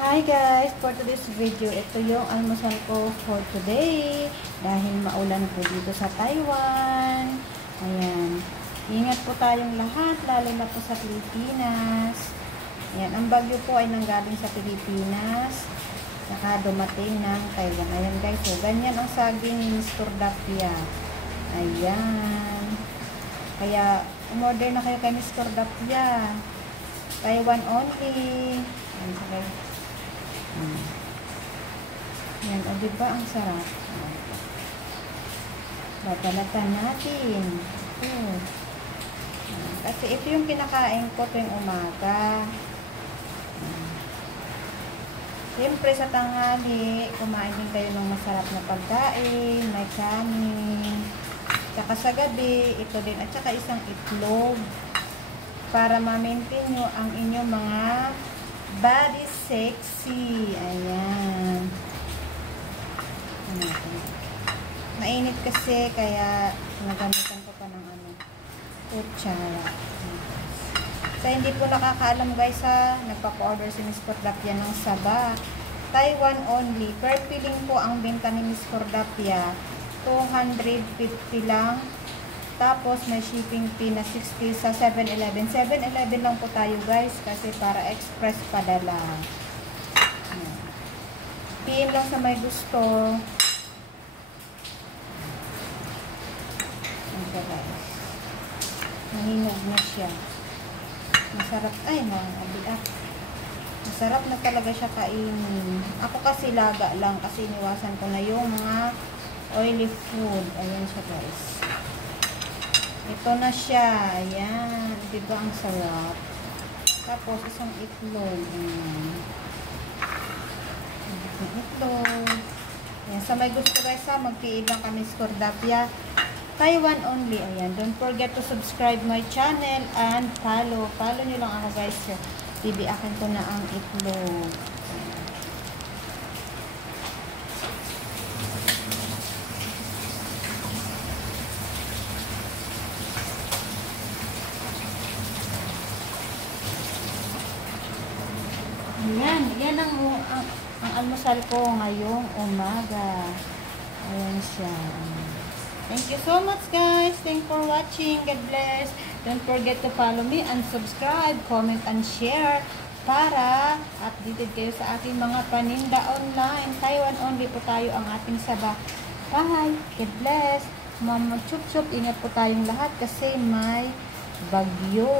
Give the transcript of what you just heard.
Hi guys! For today's video, ito yung almusal ko for today. Dahil maulan po dito sa Taiwan. Ayan. Ingat po tayong lahat, lalo na po sa Pilipinas. Ayan. Ang bagyo po ay nanggaling sa Pilipinas. Saka dumating ng Taiwan. Ayan guys. So, ganyan ang saging ni Mr. Dapia. Ayan. Kaya, umorder na kayo kay Mr. Dapia. Taiwan only. Ayan sa guys. Yan, o diba ang sarap. Babalatan natin. Ito. Kasi ito yung kinakain ko tuwing umaga. Siyempre sa tanghali, kumain din kayo ng masarap na pagkain, may kanin. Tsaka sa gabi, ito din. At saka isang itlog. Para ma-maintain nyo ang inyong mga body sexy. Ayan. Mainit kasi, kaya nagamitan ko pa ng kutsara. So, hindi po nakakaalam guys ha, nagpapa-order si Miss Cordapia ng saba. Taiwan only. Per filling po ang benta ni Miss Cordapia. 250 lang. Tapos, may shipping fee na 60 sa 7-Eleven. 7-Eleven lang po tayo guys, kasi para express padala. PM lang sa may gusto. Ito guys. Nahinog na siya. Masarap. Ay, nabiak. Masarap na talaga siya kainin. Ako kasi laga lang, kasi iniwasan ko na yung mga oily food. Ayan siya guys. Ito na siya. Ayan. Diba ang sarap? Tapos, isang itlog. Ayan. Isang itlog. Ayan. Sa may gusto guys ha, mag-PA lang kami sa Cordapia. Taiwan only. Ayan. Don't forget to subscribe my channel and follow. Follow nyo lang ako guys. Bibiakin ko na ang itlog. Yan ang almusal ko ngayong umaga. Ayan siya. Thank you so much guys. Thanks for watching. God bless. Don't forget to follow me and subscribe, comment and share para updated kayo sa aking mga paninda online. Taiwan only po tayo ang ating saba. Bye. God bless. Mama chup chup. Ingat po tayong lahat kasi may bagyo.